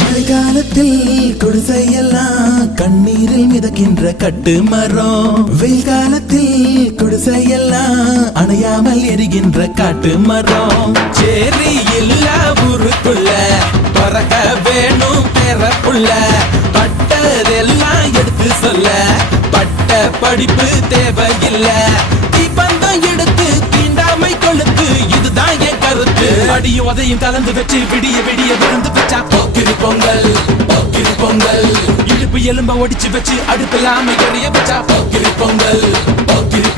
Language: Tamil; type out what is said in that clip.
மழைக்காலத்தில் குடிசையெல்லாம் கண்ணீரில் மிதக்கின்ற கட்டு மரம், வெயில் காலத்தில் குடிசையெல்லாம் அணையாமல் எரிகின்ற காட்டு மரம். சேரி இல்ல ஊருக்குள்ள பறக்க வேணும் பிறப்புள்ள, பட்டதெல்லாம் எடுத்து சொல்ல பட்ட படிப்பு தேவையில்ல. தீபந்தம் எடுத்து தீண்டாமை கொளுத்து, இதுதான் என் கருத்து. அடியும் அதையும் கலந்து வச்சு விடிய விடிய விழுந்து வச்சா போக்கிரி பொங்கல், போக்கிரி பொங்கல். இடுப்பு எலும்ப ஒடிச்சு வச்சு அடுப்பில்லாம எறிய வச்சா போக்கிரி பொங்கல், போக்கிரி